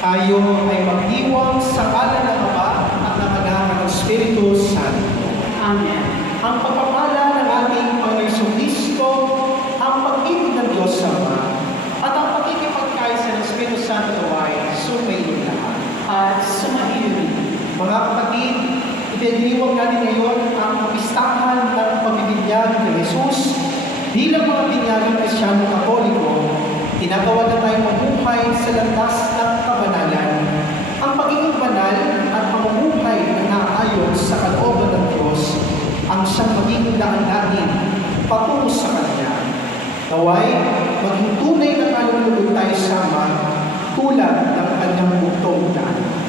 Tayo ay magdiwang sa ngalan ng Ama at ng Anak at ng Espiritu Santo. Amen. Ang pagpapala ng ating Panginoong Kristo, ang pag-ibig ng Diyos Ama, at ang pakikipagkaisa ng Espiritu Santo ay sumayin lahat. At sumahirin. Mga kapatid, ipinagdiwang natin ngayon ang kapistahan ng pagbibinyag ni Jesus. Bilang mga binyagang Kristyano Katoliko, tinagawa na tayong mabuhay sa landas ng kabanalan. Ang pagiging banal at pamumuhay na naaayon sa kalooban ng Diyos ang siyang magiging daan natin patungo sa Kanya. Naway, maging tunay na kalulugod tayo sama tulad ng Kanyang butong daan.